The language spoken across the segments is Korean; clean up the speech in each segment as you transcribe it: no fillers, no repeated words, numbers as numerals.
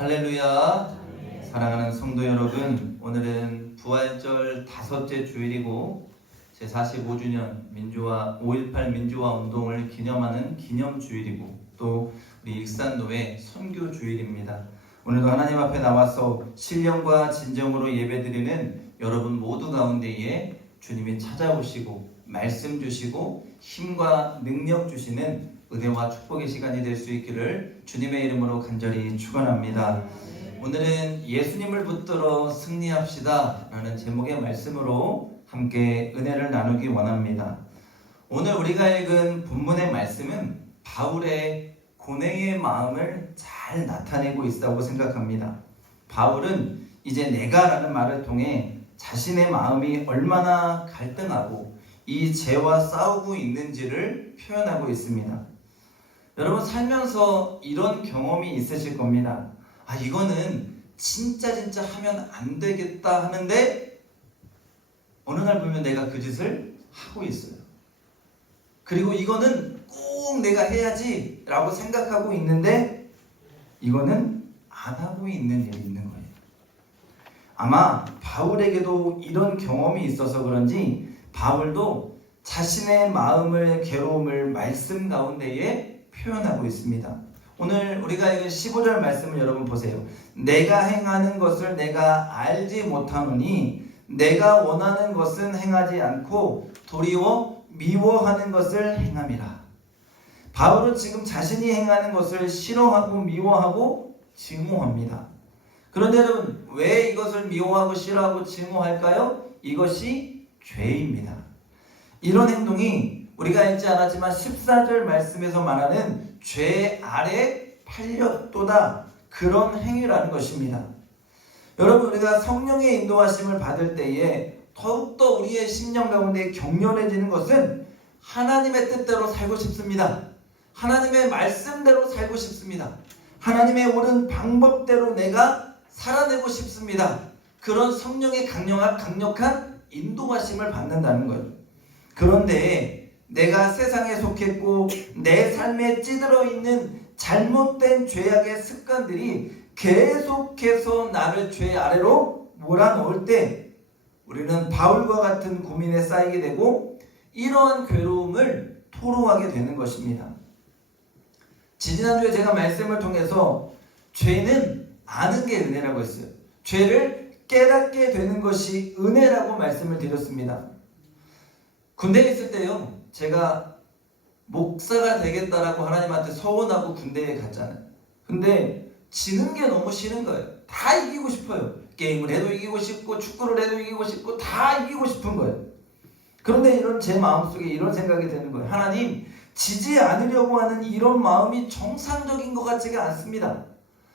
할렐루야. 사랑하는 성도 여러분, 오늘은 부활절 5째 주일이고 제45주년 5.18 민주화 운동을 기념하는 기념주일이고 또 우리 익산도의 선교 주일입니다. 오늘도 하나님 앞에 나와서 신령과 진정으로 예배드리는 여러분 모두 가운데에 주님이 찾아오시고 말씀 주시고 힘과 능력 주시는 은혜와 축복의 시간이 될 수 있기를 주님의 이름으로 간절히 축원합니다. 오늘은 예수님을 붙들어 승리합시다 라는 제목의 말씀으로 함께 은혜를 나누기 원합니다. 오늘 우리가 읽은 본문의 말씀은 바울의 고뇌의 마음을 잘 나타내고 있다고 생각합니다. 바울은 이제 내가라는 말을 통해 자신의 마음이 얼마나 갈등하고 이 죄와 싸우고 있는지를 표현하고 있습니다. 여러분 살면서 이런 경험이 있으실 겁니다. 이거는 진짜 하면 안 되겠다 하는데 어느 날 보면 내가 그 짓을 하고 있어요. 그리고 이거는 꼭 내가 해야지 라고 생각하고 있는데 이거는 안 하고 있는 일이 있는 거예요. 아마 바울에게도 이런 경험이 있어서 그런지 바울도 자신의 마음을 괴로움을 말씀 가운데에 표현하고 있습니다. 오늘 우리가 읽은 15절 말씀을 여러분 보세요. 내가 행하는 것을 내가 알지 못하노니 내가 원하는 것은 행하지 않고 도리어 미워하는 것을 행함이라. 바울은 지금 자신이 행하는 것을 싫어하고 미워하고 증오합니다. 그런데 여러분 왜 이것을 미워하고 싫어하고 증오할까요? 이것이 죄입니다. 이런 행동이 우리가 읽지 않았지만 14절 말씀에서 말하는 죄 아래 팔렸도다 그런 행위라는 것입니다. 여러분 우리가 성령의 인도하심을 받을 때에 더욱더 우리의 심령 가운데 격렬해지는 것은 하나님의 뜻대로 살고 싶습니다. 하나님의 말씀대로 살고 싶습니다. 하나님의 옳은 방법대로 내가 살아내고 싶습니다. 그런 성령의 강력한 인도하심을 받는다는 거예요. 그런데 내가 세상에 속했고 내 삶에 찌들어 있는 잘못된 죄악의 습관들이 계속해서 나를 죄 아래로 몰아넣을 때 우리는 바울과 같은 고민에 쌓이게 되고 이러한 괴로움을 토로하게 되는 것입니다. 지지난주에 제가 말씀을 통해서 죄는 아는 게 은혜라고 했어요. 죄를 깨닫게 되는 것이 은혜라고 말씀을 드렸습니다. 군대에 있을 때요, 제가 목사가 되겠다라고 하나님한테 서원하고 군대에 갔잖아요. 근데 지는 게 너무 싫은 거예요. 다 이기고 싶어요. 게임을 해도 이기고 싶고 축구를 해도 이기고 싶고 다 이기고 싶은 거예요. 그런데 이런 제 마음속에 이런 생각이 드는 거예요. 하나님, 지지 않으려고 하는 이런 마음이 정상적인 것 같지가 않습니다.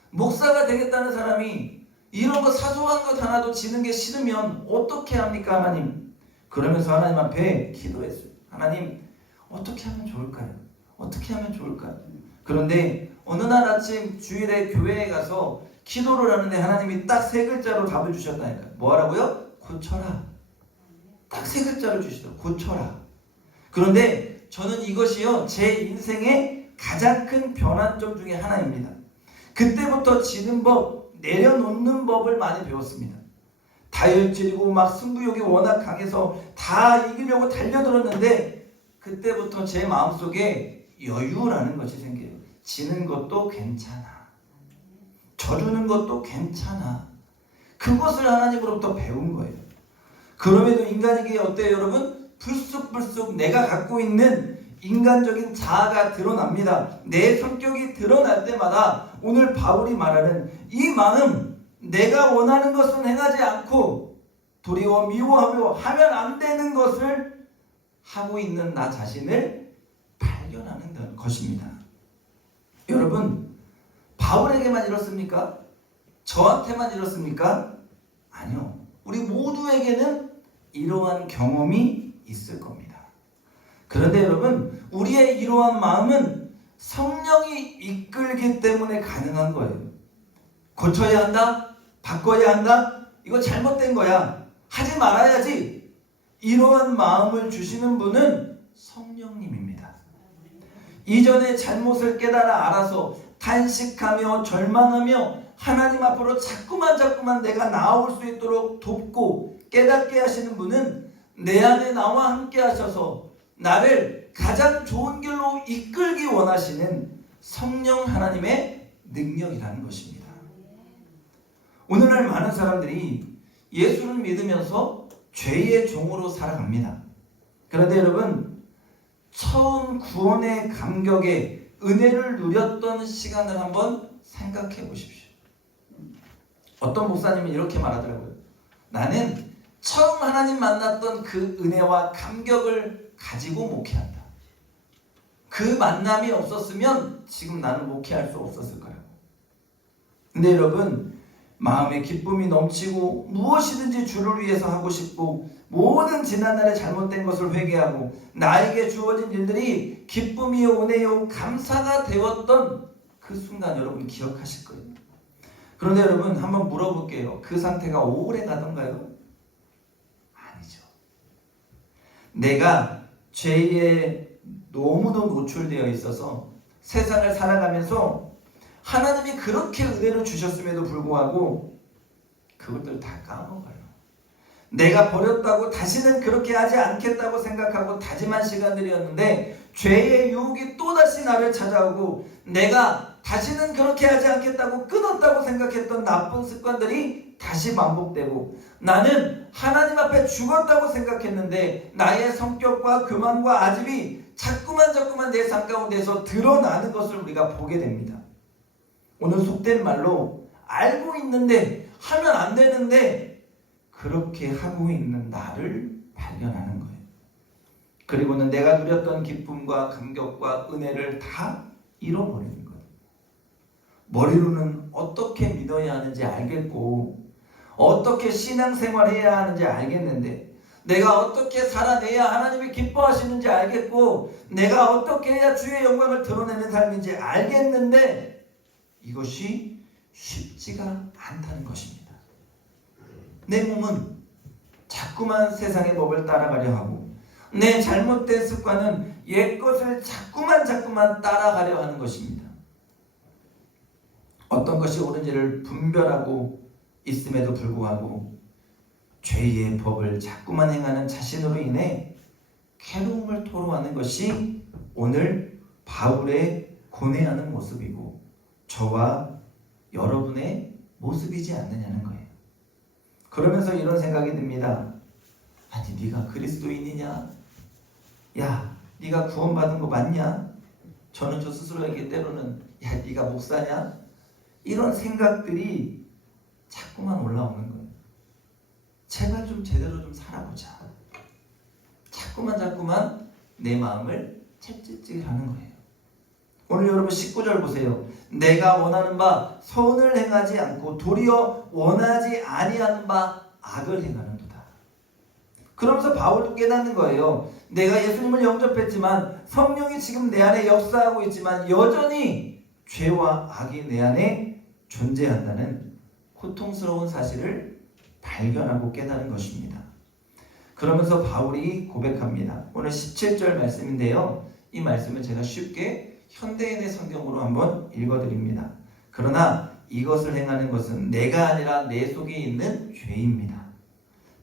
목사가 되겠다는 사람이 이런 거 사소한 것 하나도 지는 게 싫으면 어떻게 합니까, 하나님? 그러면서 하나님 앞에 기도했어요. 하나님, 어떻게 하면 좋을까요? 어떻게 하면 좋을까요? 그런데 어느 날 아침 주일에 교회에 가서 기도를 하는데 하나님이 딱 3글자로 답을 주셨다니까요. 뭐 하라고요? 고쳐라. 딱 3글자로 주시더라고요. 고쳐라. 그런데 저는 이것이요, 제 인생의 가장 큰 변환점 중에 하나입니다. 그때부터 지는 법, 내려놓는 법을 많이 배웠습니다. 다혈질이고 막 승부욕이 워낙 강해서 다 이기려고 달려들었는데 그때부터 제 마음속에 여유라는 것이 생겨요. 지는 것도 괜찮아. 져주는 것도 괜찮아. 그것을 하나님으로부터 배운 거예요. 그럼에도 인간에게 어때요, 여러분? 불쑥불쑥 내가 갖고 있는 인간적인 자아가 드러납니다. 내 성격이 드러날 때마다 오늘 바울이 말하는 이 마음, 내가 원하는 것은 행하지 않고 도리어 미워하며 하면 안 되는 것을 하고 있는 나 자신을 발견하는 것입니다. 여러분, 바울에게만 이렇습니까? 저한테만 이렇습니까? 아니요. 우리 모두에게는 이러한 경험이 있을 겁니다. 그런데 여러분, 우리의 이러한 마음은 성령이 이끌기 때문에 가능한 거예요. 고쳐야 한다? 바꿔야 한다? 이거 잘못된 거야. 하지 말아야지. 이러한 마음을 주시는 분은 성령님입니다. 이전에 잘못을 깨달아 알아서 한식하며 절망하며 하나님 앞으로 자꾸만 내가 나아올 수 있도록 돕고 깨닫게 하시는 분은 내 안에 나와 함께 하셔서 나를 가장 좋은 길로 이끌기 원하시는 성령 하나님의 능력이라는 것입니다. 오늘날 많은 사람들이 예수를 믿으면서 죄의 종으로 살아갑니다. 그런데 여러분, 처음 구원의 감격에 은혜를 누렸던 시간을 한번 생각해 보십시오. 어떤 목사님은 이렇게 말하더라고요. 나는 처음 하나님 만났던 그 은혜와 감격을 가지고 목회한다. 그 만남이 없었으면 지금 나는 목회할 수 없었을 거라고. 근데 여러분, 마음에 기쁨이 넘치고 무엇이든지 주를 위해서 하고 싶고 모든 지난날의 잘못된 것을 회개하고 나에게 주어진 일들이 기쁨이요 은혜요 감사가 되었던 그 순간 여러분 기억하실 거예요. 그런데 여러분 한번 물어볼게요. 그 상태가 오래 가던가요? 아니죠. 내가 죄에 너무도 노출되어 있어서 세상을 살아가면서 하나님이 그렇게 은혜를 주셨음에도 불구하고 그것들 다 까먹어요. 내가 버렸다고 다시는 그렇게 하지 않겠다고 생각하고 다짐한 시간들이었는데 죄의 유혹이 또다시 나를 찾아오고 내가 다시는 그렇게 하지 않겠다고 끊었다고 생각했던 나쁜 습관들이 다시 반복되고 나는 하나님 앞에 죽었다고 생각했는데 나의 성격과 교만과 아집이 자꾸만 내 삶 가운데서 드러나는 것을 우리가 보게 됩니다. 오늘 속된 말로 알고 있는데 하면 안 되는데 그렇게 하고 있는 나를 발견하는 거예요. 그리고는 내가 누렸던 기쁨과 감격과 은혜를 다 잃어버리는 거예요. 머리로는 어떻게 믿어야 하는지 알겠고 어떻게 신앙생활해야 하는지 알겠는데 내가 어떻게 살아내야 하나님이 기뻐하시는지 알겠고 내가 어떻게 해야 주의 영광을 드러내는 삶인지 알겠는데 이것이 쉽지가 않다는 것입니다. 내 몸은 자꾸만 세상의 법을 따라가려 하고 내 잘못된 습관은 옛것을 자꾸만 따라가려 하는 것입니다. 어떤 것이 옳은지를 분별하고 있음에도 불구하고 죄의 법을 자꾸만 행하는 자신으로 인해 괴로움을 토로하는 것이 오늘 바울의 고뇌하는 모습이고 저와 여러분의 모습이지 않느냐는 거예요. 그러면서 이런 생각이 듭니다. 아니 네가 그리스도인이냐? 야 네가 구원받은 거 맞냐? 저는 저 스스로에게 때로는 야 네가 목사냐? 이런 생각들이 자꾸만 올라오는 거예요. 제발 좀 제대로 좀 살아보자. 자꾸만 내 마음을 채찍질하는 거예요. 오늘 여러분 19절 보세요. 내가 원하는 바 선을 행하지 않고 도리어 원하지 아니하는 바 악을 행하는도다. 그러면서 바울도 깨닫는 거예요. 내가 예수님을 영접했지만 성령이 지금 내 안에 역사하고 있지만 여전히 죄와 악이 내 안에 존재한다는 고통스러운 사실을 발견하고 깨달은 것입니다. 그러면서 바울이 고백합니다. 오늘 17절 말씀인데요. 이 말씀을 제가 쉽게 현대인의 성경으로 한번 읽어드립니다. 그러나 이것을 행하는 것은 내가 아니라 내 속에 있는 죄입니다.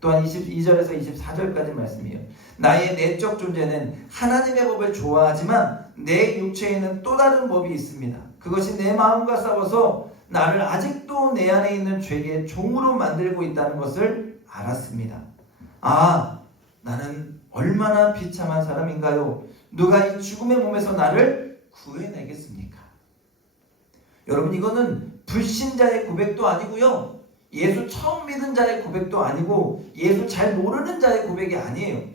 또한 22절에서 24절까지 말씀이에요. 나의 내적 존재는 하나님의 법을 좋아하지만 내 육체에는 또 다른 법이 있습니다. 그것이 내 마음과 싸워서 나를 아직도 내 안에 있는 죄의 종으로 만들고 있다는 것을 알았습니다. 아, 나는 얼마나 비참한 사람인가요? 누가 이 죽음의 몸에서 나를 구해내겠습니까? 여러분, 이거는 불신자의 고백도 아니고요. 예수 처음 믿은 자의 고백도 아니고 예수 잘 모르는 자의 고백이 아니에요.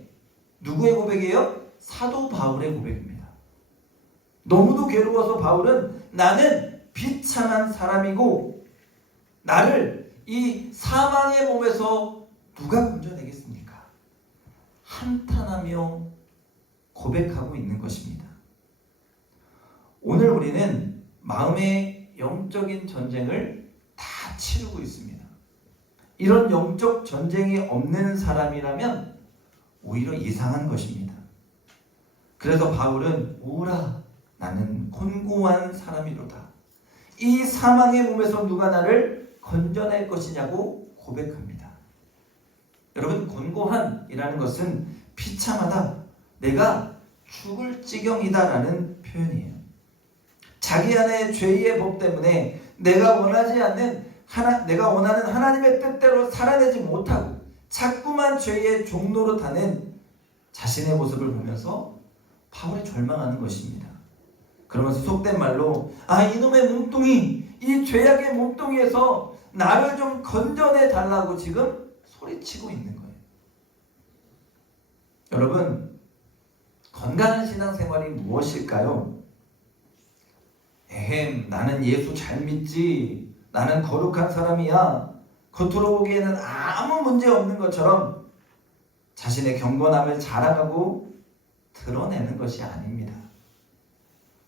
누구의 고백이에요? 사도 바울의 고백입니다. 너무도 괴로워서 바울은 나는 비참한 사람이고 나를 이 사망의 몸에서 누가 건져내겠습니까? 한탄하며 고백하고 있는 것입니다. 오늘 우리는 마음의 영적인 전쟁을 다 치르고 있습니다. 이런 영적 전쟁이 없는 사람이라면 오히려 이상한 것입니다. 그래서 바울은 오라 나는 곤고한 사람이로다. 이 사망의 몸에서 누가 나를 건져낼 것이냐고 고백합니다. 여러분, 곤고한이라는 것은 비참하다, 내가 죽을 지경이다라는 표현이에요. 자기 안에 죄의 법 때문에 내가 원하는 하나님의 뜻대로 살아내지 못하고 자꾸만 죄의 종로로 타는 자신의 모습을 보면서 바울이 절망하는 것입니다. 그러면서 속된 말로 이놈의 몸뚱이, 이 죄악의 몸뚱이에서 나를 좀 건져내 달라고 지금 소리치고 있는 거예요. 여러분, 건강한 신앙생활이 무엇일까요? 나는 예수 잘 믿지, 나는 거룩한 사람이야, 겉으로 보기에는 아무 문제 없는 것처럼 자신의 경건함을 자랑하고 드러내는 것이 아닙니다.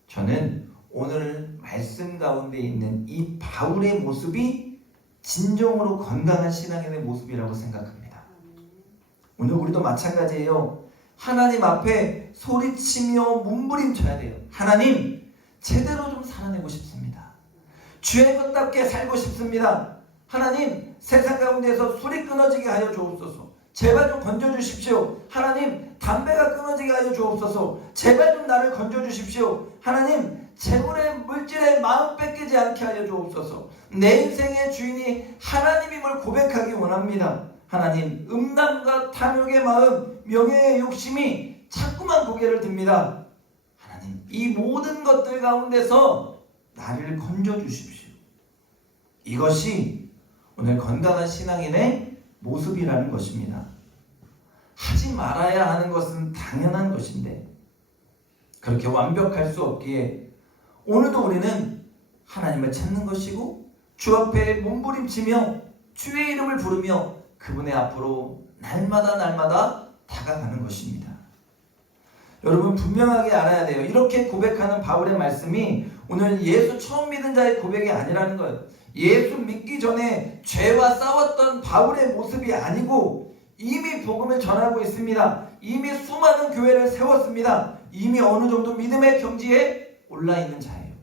저는 오늘 말씀 가운데 있는 이 바울의 모습이 진정으로 건강한 신앙인의 모습이라고 생각합니다. 오늘 우리도 마찬가지예요. 하나님 앞에 소리치며 몸부림쳐야 돼요. 하나님, 제대로 좀 살아내고 싶습니다. 주의 것답게 살고 싶습니다. 하나님, 세상 가운데서 술이 끊어지게 하여 주옵소서. 제발 좀 건져주십시오. 하나님, 담배가 끊어지게 하여 주옵소서. 제발 좀 나를 건져주십시오. 하나님, 재물의 물질에 마음 뺏기지 않게 하여 주옵소서. 내 인생의 주인이 하나님임을 고백하기 원합니다. 하나님, 음란과 탐욕의 마음, 명예의 욕심이 자꾸만 고개를 듭니다. 하나님, 이 모든 것들 가운데서 나를 건져주십시오. 이것이 오늘 건강한 신앙인의 모습이라는 것입니다. 하지 말아야 하는 것은 당연한 것인데 그렇게 완벽할 수 없기에 오늘도 우리는 하나님을 찾는 것이고 주 앞에 몸부림치며 주의 이름을 부르며 그분의 앞으로 날마다 다가가는 것입니다. 여러분, 분명하게 알아야 돼요. 이렇게 고백하는 바울의 말씀이 오늘 예수 처음 믿은 자의 고백이 아니라는 거예요. 예수 믿기 전에 죄와 싸웠던 바울의 모습이 아니고 이미 복음을 전하고 있습니다. 이미 수많은 교회를 세웠습니다. 이미 어느 정도 믿음의 경지에 올라 있는 자예요.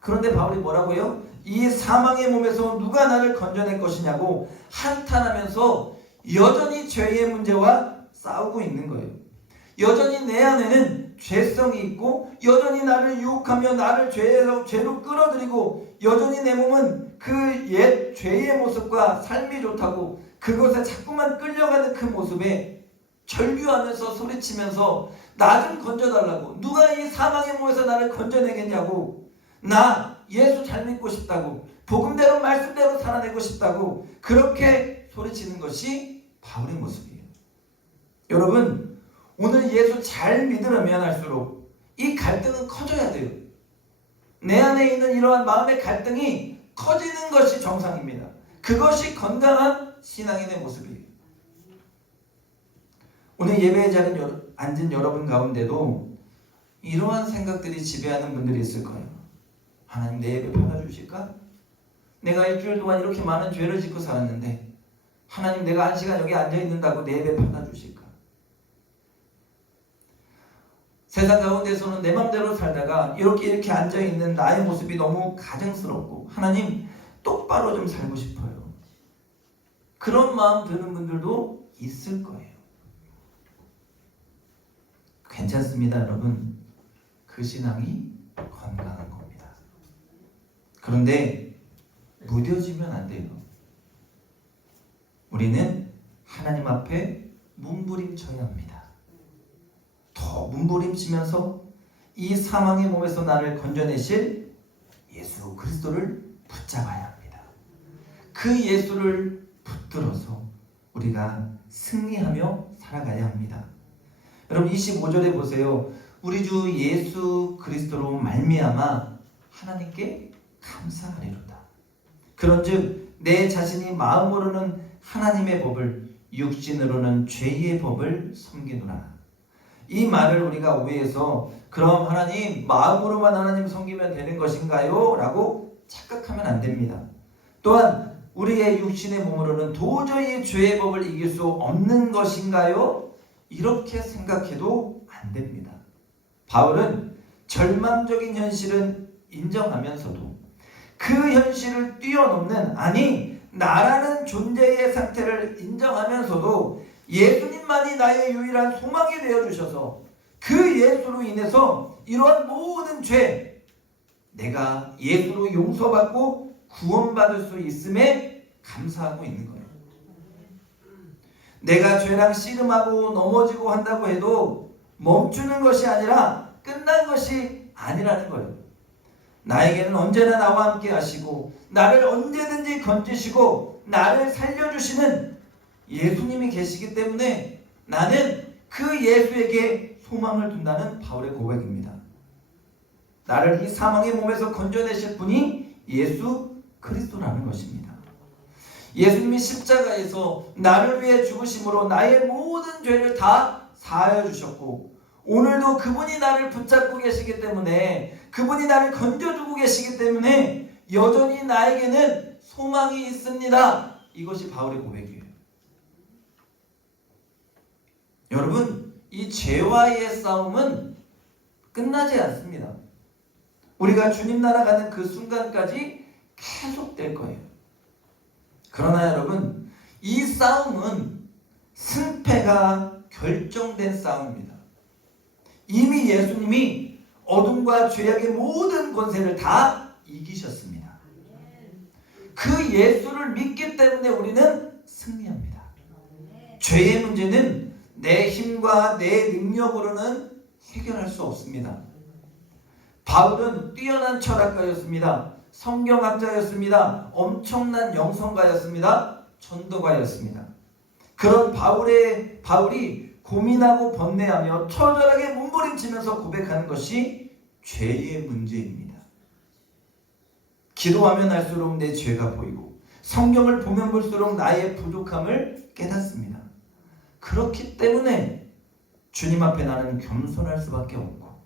그런데 바울이 뭐라고요? 이 사망의 몸에서 누가 나를 건져낼 것이냐고 한탄하면서 여전히 죄의 문제와 싸우고 있는 거예요. 여전히 내 안에는 죄성이 있고 여전히 나를 유혹하며 나를 죄로 끌어들이고 여전히 내 몸은 그 옛 죄의 모습과 삶이 좋다고 그것에 자꾸만 끌려가는 그 모습에 절규하면서 소리치면서 나 좀 건져달라고, 누가 이 사망의 몸에서 나를 건져내겠냐고, 나 예수 잘 믿고 싶다고, 복음대로 말씀대로 살아내고 싶다고 그렇게 소리치는 것이 바울의 모습이에요. 여러분, 오늘 예수 잘 믿으려면 할수록 이 갈등은 커져야 돼요. 내 안에 있는 이러한 마음의 갈등이 커지는 것이 정상입니다. 그것이 건강한 신앙인의 모습이에요. 오늘 예배의 자리에 앉은 여러분 가운데도 이러한 생각들이 지배하는 분들이 있을 거예요. 하나님, 내 예배 받아주실까? 내가 일주일 동안 이렇게 많은 죄를 짓고 살았는데 하나님, 내가 1시간 여기 앉아있는다고 내 예배 받아주실까? 세상 가운데서는 내 맘대로 살다가 이렇게 앉아있는 나의 모습이 너무 가증스럽고 하나님, 똑바로 좀 살고 싶어요. 그런 마음 드는 분들도 있을 거예요. 괜찮습니다, 여러분. 그 신앙이 건강한 겁니다. 그런데 무뎌지면 안 돼요. 우리는 하나님 앞에 몸부림쳐야 합니다. 더 몸부림치면서 이 사망의 몸에서 나를 건져내실 예수 그리스도를 붙잡아야 합니다. 그 예수를 붙들어서 우리가 승리하며 살아가야 합니다. 여러분, 25절에 보세요. 우리 주 예수 그리스도로 말미암아 하나님께 감사하리로다. 그런즉 내 자신이 마음으로는 하나님의 법을, 육신으로는 죄의 법을 섬기노라. 이 말을 우리가 오해해서 그럼 하나님, 마음으로만 하나님 섬기면 되는 것인가요? 라고 착각하면 안 됩니다. 또한 우리의 육신의 몸으로는 도저히 죄의 법을 이길 수 없는 것인가요? 이렇게 생각해도 안 됩니다. 바울은 절망적인 현실은 인정하면서도 그 현실을 뛰어넘는, 아니 나라는 존재의 상태를 인정하면서도 예수님만이 나의 유일한 소망이 되어주셔서 그 예수로 인해서 이러한 모든 죄, 내가 예수로 용서받고 구원받을 수 있음에 감사하고 있는 거예요. 내가 죄랑 씨름하고 넘어지고 한다고 해도 멈추는 것이 아니라 끝난 것이 아니라는 거예요. 나에게는 언제나 나와 함께 하시고 나를 언제든지 건지시고 나를 살려주시는 예수님이 계시기 때문에 나는 그 예수에게 소망을 둔다는 바울의 고백입니다. 나를 이 사망의 몸에서 건져내실 분이 예수 그리스도라는 것입니다. 예수님이 십자가에서 나를 위해 죽으심으로 나의 모든 죄를 다 사하여 주셨고 오늘도 그분이 나를 붙잡고 계시기 때문에, 그분이 나를 건져주고 계시기 때문에 여전히 나에게는 소망이 있습니다. 이것이 바울의 고백이에요. 여러분, 이 죄와의 싸움은 끝나지 않습니다. 우리가 주님 나라 가는 그 순간까지 계속될 거예요. 그러나 여러분, 이 싸움은 승패가 결정된 싸움입니다. 이미 예수님이 어둠과 죄악의 모든 권세를 다 이기셨습니다. 그 예수를 믿기 때문에 우리는 승리합니다. 죄의 문제는 내 힘과 내 능력으로는 해결할 수 없습니다. 바울은 뛰어난 철학가였습니다. 성경학자였습니다. 엄청난 영성가였습니다. 전도가였습니다. 그런 바울이 고민하고 번뇌하며 처절하게 몸부림치면서 고백하는 것이 죄의 문제입니다. 기도하면 할수록 내 죄가 보이고 성경을 보면 볼수록 나의 부족함을 깨닫습니다. 그렇기 때문에 주님 앞에 나는 겸손할 수밖에 없고,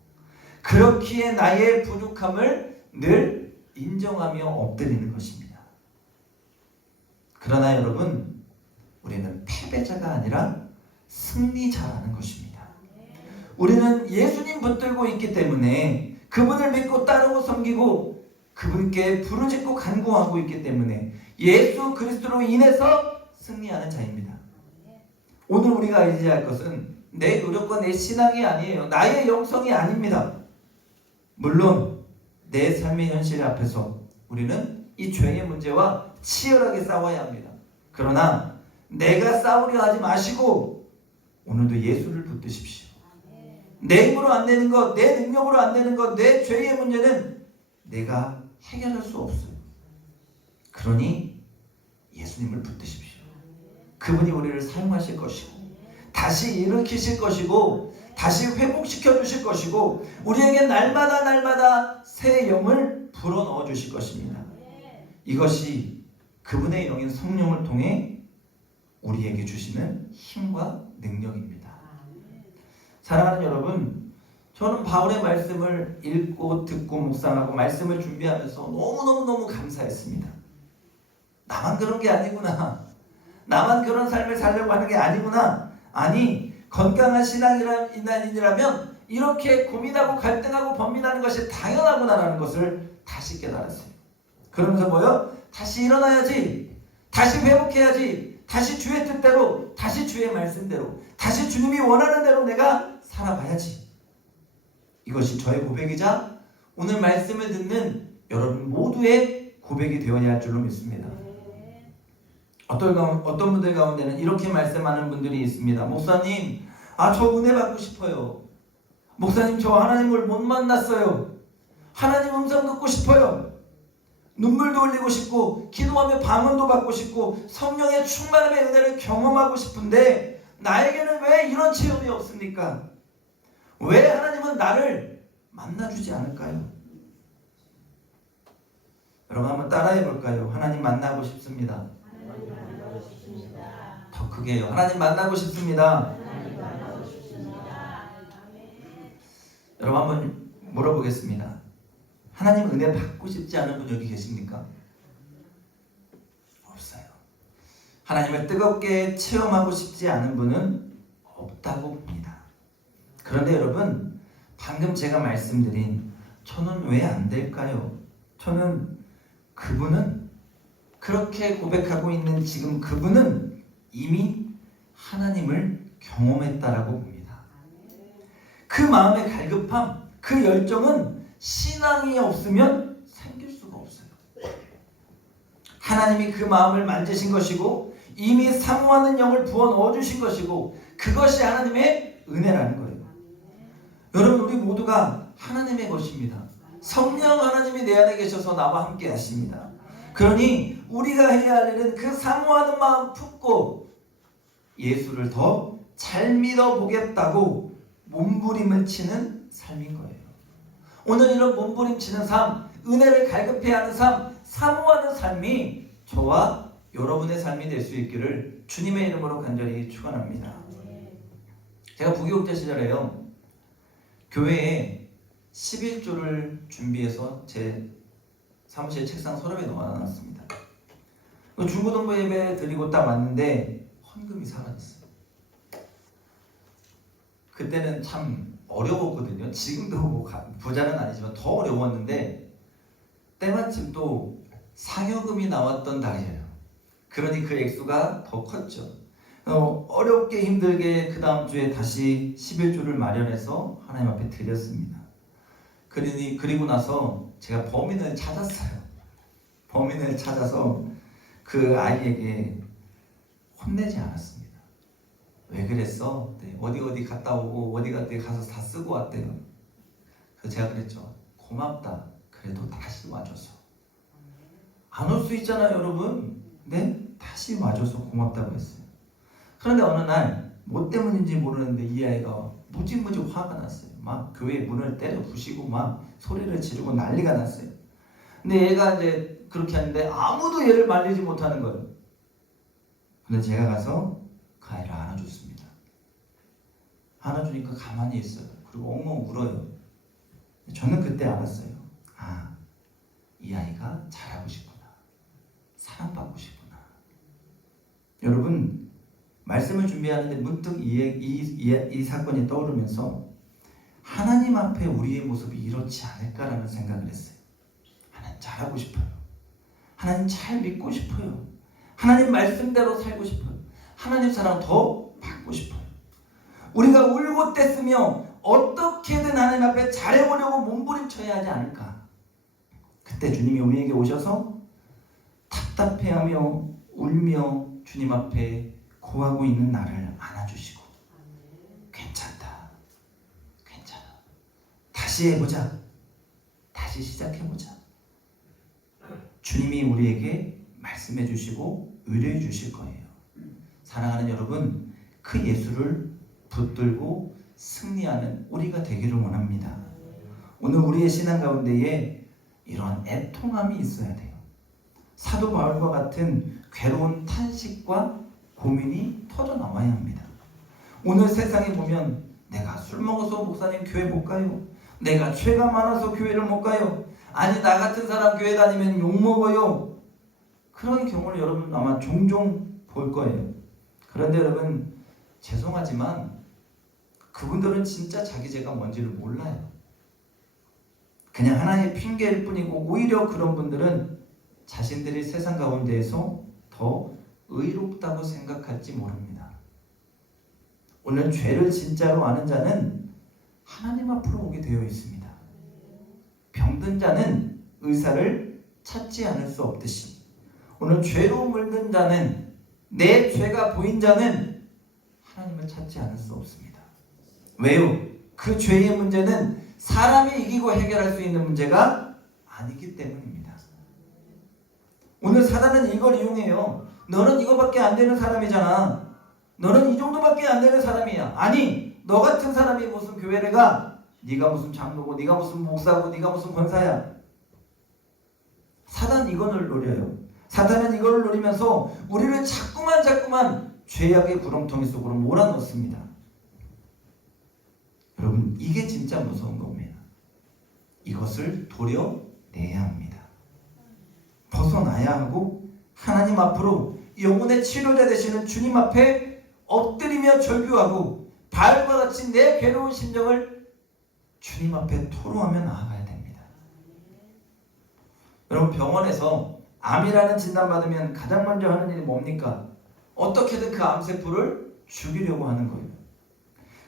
그렇기에 나의 부족함을 늘 인정하며 엎드리는 것입니다. 그러나 여러분, 우리는 패배자가 아니라 승리자라는 것입니다. 우리는 예수님 붙들고 있기 때문에, 그분을 믿고 따르고 섬기고 그분께 부르짖고 간구하고 있기 때문에 예수 그리스도로 인해서 승리하는 자입니다. 오늘 우리가 의지할 것은 내 노력과 내 신앙이 아니에요. 나의 영성이 아닙니다. 물론 내 삶의 현실 앞에서 우리는 이 죄의 문제와 치열하게 싸워야 합니다. 그러나 내가 싸우려 하지 마시고 오늘도 예수를 붙드십시오. 내 힘으로 안 되는 것, 내 능력으로 안 되는 것, 내 죄의 문제는 내가 해결할 수 없어요. 그러니 예수님을 붙드십시오. 그분이 우리를 사용하실 것이고 다시 일으키실 것이고 다시 회복시켜 주실 것이고 우리에게 날마다 새 영을 불어넣어 주실 것입니다. 이것이 그분의 영인 성령을 통해 우리에게 주시는 힘과 능력입니다. 사랑하는 여러분, 저는 바울의 말씀을 읽고 듣고 묵상하고 말씀을 준비하면서 너무너무 감사했습니다. 나만 그런 게 아니구나. 나만 그런 삶을 살려고 하는 게 아니구나. 아니, 건강한 신앙인이라면 이렇게 고민하고 갈등하고 번민하는 것이 당연하구나라는 것을 다시 깨달았어요. 그러면서 뭐요? 다시 일어나야지. 다시 회복해야지. 다시 주의 뜻대로, 다시 주의 말씀대로, 다시 주님이 원하는 대로 내가 살아가야지. 이것이 저의 고백이자 오늘 말씀을 듣는 여러분 모두의 고백이 되어야 할 줄로 믿습니다. 어떤 분들 가운데는 이렇게 말씀하는 분들이 있습니다. 목사님, 저 은혜 받고 싶어요. 목사님, 저 하나님을 못 만났어요. 하나님 음성 듣고 싶어요. 눈물도 흘리고 싶고 기도하며 방언도 받고 싶고 성령의 충만함의 은혜를 경험하고 싶은데 나에게는 왜 이런 체험이 없습니까? 왜 하나님은 나를 만나주지 않을까요? 여러분 한번 따라해 볼까요? 하나님 만나고 싶습니다. 더 크게요. 하나님 만나고 싶습니다. 여러분 한번 물어보겠습니다. 하나님 은혜 받고 싶지 않은 분 여기 계십니까? 없어요. 하나님을 뜨겁게 체험하고 싶지 않은 분은 없다고 봅니다. 그런데 여러분, 방금 제가 말씀드린 저는 왜 안 될까요? 저는 그분은 그렇게 고백하고 있는 지금 그분은 이미 하나님을 경험했다라고 봅니다. 그 마음의 갈급함, 그 열정은 신앙이 없으면 생길 수가 없어요. 하나님이 그 마음을 만지신 것이고 이미 사모하는 영을 부어 넣어주신 것이고 그것이 하나님의 은혜라는 거예요. 여러분, 우리 모두가 하나님의 것입니다. 성령 하나님이 내 안에 계셔서 나와 함께 하십니다. 그러니 우리가 해야 할 일은 그 사모하는 마음 품고 예수를 더 잘 믿어보겠다고 몸부림을 치는 삶인 거예요. 오늘 이런 몸부림치는 삶, 은혜를 갈급해하는 삶, 사모하는 삶이 저와 여러분의 삶이 될 수 있기를 주님의 이름으로 간절히 축원합니다. 제가 부교육자 시절에요, 교회에 11조를 준비해서 제 사무실 책상 서랍에 넣어놨습니다. 중고등부 예배 드리고 딱 왔는데 헌금이 사라졌어요. 그때는 참 어려웠거든요. 지금도 뭐 부자는 아니지만 더 어려웠는데 때마침 또 상여금이 나왔던 달이에요. 그러니 그 액수가 더 컸죠. 어렵게 힘들게 그 다음 주에 다시 11조를 마련해서 하나님 앞에 드렸습니다. 그리고 나서 제가 범인을 찾았어요. 범인을 찾아서 그 아이에게 혼내지 않았습니다. 왜 그랬어? 네, 어디 갔다 오고 어디 가서 다 쓰고 왔대요. 그래서 제가 그랬죠. 고맙다. 그래도 다시 와줘서. 안 올 수 있잖아요, 여러분. 네? 다시 와줘서 고맙다고 했어요. 그런데 어느 날 뭐 때문인지 모르는데 이 아이가 무지무지 화가 났어요. 막 교회 문을 때려 부시고 막 소리를 지르고 난리가 났어요. 근데 얘가 이제 그렇게 하는데 아무도 얘를 말리지 못하는 거예요. 근데 제가 가서 그 아이를 안아줬습니다. 안아주니까 가만히 있어요. 그리고 엉엉 울어요. 저는 그때 알았어요. 아, 이 아이가 잘하고 싶구나. 사랑받고 싶구나. 여러분, 말씀을 준비하는데 문득 이 사건이 떠오르면서 하나님 앞에 우리의 모습이 이렇지 않을까라는 생각을 했어요. 하나님 잘하고 싶어요. 하나님 잘 믿고 싶어요. 하나님 말씀대로 살고 싶어요. 하나님 사랑 더 받고 싶어요. 우리가 울고 떼쓰며 어떻게든 하나님 앞에 잘해보려고 몸부림쳐야 하지 않을까. 그때 주님이 우리에게 오셔서 답답해하며 울며 주님 앞에 구하고 있는 나를 안아주시고 괜찮다. 괜찮아. 다시 해보자. 다시 시작해보자. 주님이 우리에게 말씀해 주시고 의뢰해 주실 거예요. 사랑하는 여러분, 그 예수를 붙들고 승리하는 우리가 되기를 원합니다. 오늘 우리의 신앙 가운데에 이런 애통함이 있어야 돼요. 사도 바울과 같은 괴로운 탄식과 고민이 터져 나와야 합니다. 오늘 세상에 보면 내가 술 먹어서 목사님 교회 못 가요. 내가 죄가 많아서 교회를 못 가요. 아니, 나 같은 사람 교회 다니면 욕 먹어요. 그런 경우를 여러분 아마 종종 볼 거예요. 그런데 여러분, 죄송하지만 그분들은 진짜 자기 죄가 뭔지를 몰라요. 그냥 하나의 핑계일 뿐이고 오히려 그런 분들은 자신들이 세상 가운데에서 더 의롭다고 생각할지 모릅니다. 오늘 죄를 진짜로 아는 자는 하나님 앞으로 오게 되어 있습니다. 병든 자는 의사를 찾지 않을 수 없듯이 오늘 죄로 물든 자는, 내 죄가 보인 자는 하나님을 찾지 않을 수 없습니다. 왜요? 그 죄의 문제는 사람이 이기고 해결할 수 있는 문제가 아니기 때문입니다. 오늘 사단은 이걸 이용해요. 너는 이거밖에 안 되는 사람이잖아. 너는 이 정도밖에 안 되는 사람이야. 아니, 너 같은 사람이 무슨 교회를 가? 네가 무슨 장로고, 네가 무슨 목사고, 네가 무슨 권사야. 사단은 이걸 노려요. 사단은 이걸 노리면서 우리를 자꾸만 죄악의 구렁텅이 속으로 몰아넣습니다. 여러분, 이게 진짜 무서운 겁니다. 이것을 도려내야 합니다. 벗어나야 하고 하나님 앞으로 영혼의 치료자 되시는 주님 앞에 엎드리며 절규하고 바울과 같이 내 괴로운 심정을 주님 앞에 토로하며 나아가야 됩니다. 여러분, 병원에서 암이라는 진단받으면 가장 먼저 하는 일이 뭡니까? 어떻게든 그 암세포를 죽이려고 하는 거예요.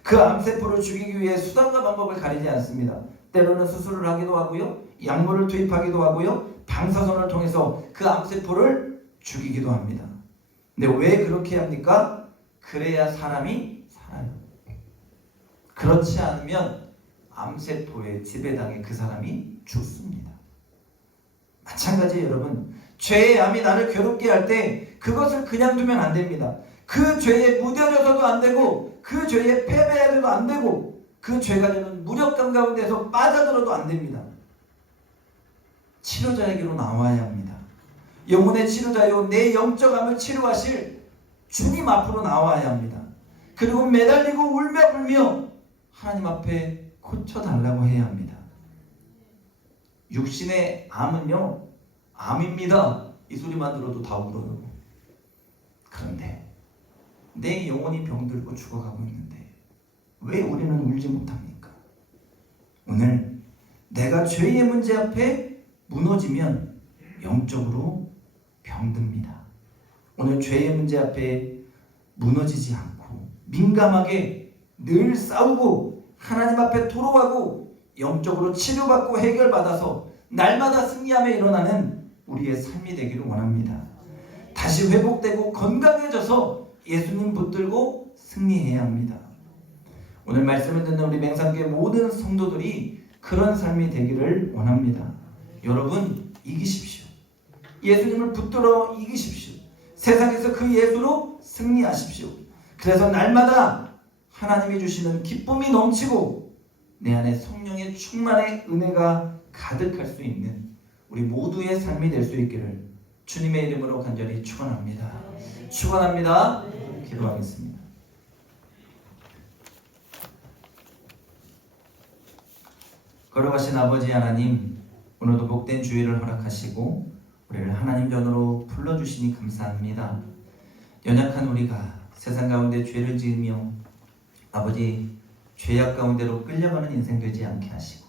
그 암세포를 죽이기 위해 수단과 방법을 가리지 않습니다. 때로는 수술을 하기도 하고요, 약물을 투입하기도 하고요, 방사선을 통해서 그 암세포를 죽이기도 합니다. 근데 왜 그렇게 합니까? 그래야 사람이 살아요. 그렇지 않으면 암세포에 지배당해 그 사람이 죽습니다. 마찬가지예요, 여러분. 죄의 암이 나를 괴롭게 할 때 그것을 그냥 두면 안 됩니다. 그 죄에 무뎌져서도 안 되고, 그 죄에 패배해도 안 되고, 그 죄가 되는 무력감 가운데서 빠져들어도 안 됩니다. 치료자에게로 나와야 합니다. 영혼의 치료자요, 내 영적 암을 치료하실 주님 앞으로 나와야 합니다. 그리고 매달리고 울며 불며 하나님 앞에 고쳐달라고 해야 합니다. 육신의 암은요, 암입니다, 이 소리만 들어도 다 울어요. 그런데 내 영혼이 병들고 죽어가고 있는데 왜 우리는 울지 못합니까? 오늘 내가 죄의 문제 앞에 무너지면 영적으로 병듭니다. 오늘 죄의 문제 앞에 무너지지 않고 민감하게 늘 싸우고 하나님 앞에 토로하고 영적으로 치료받고 해결받아서 날마다 승리하며 일어나는 우리의 삶이 되기를 원합니다. 다시 회복되고 건강해져서 예수님 붙들고 승리해야 합니다. 오늘 말씀을 듣는 우리 맹산교회 모든 성도들이 그런 삶이 되기를 원합니다. 여러분, 이기십시오. 예수님을 붙들어 이기십시오. 세상에서 그 예수로 승리하십시오. 그래서 날마다 하나님이 주시는 기쁨이 넘치고 내 안에 성령의 충만의 은혜가 가득할 수 있는 우리 모두의 삶이 될 수 있기를 주님의 이름으로 간절히 축원합니다. 축원합니다. 기도하겠습니다. 걸어가신 아버지 하나님, 오늘도 복된 주일을 허락하시고 우리를 하나님 전으로 불러주시니 감사합니다. 연약한 우리가 세상 가운데 죄를 지으며 아버지 죄악 가운데로 끌려가는 인생 되지 않게 하시고,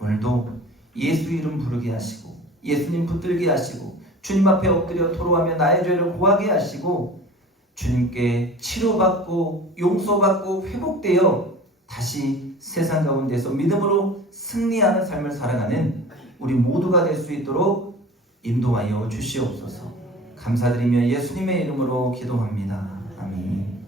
오늘도 예수 이름 부르게 하시고 예수님 붙들게 하시고 주님 앞에 엎드려 토로하며 나의 죄를 고하게 하시고 주님께 치료받고 용서받고 회복되어 다시 세상 가운데서 믿음으로 승리하는 삶을 살아가는 우리 모두가 될 수 있도록 인도하여 주시옵소서. 감사드리며 예수님의 이름으로 기도합니다. 아멘.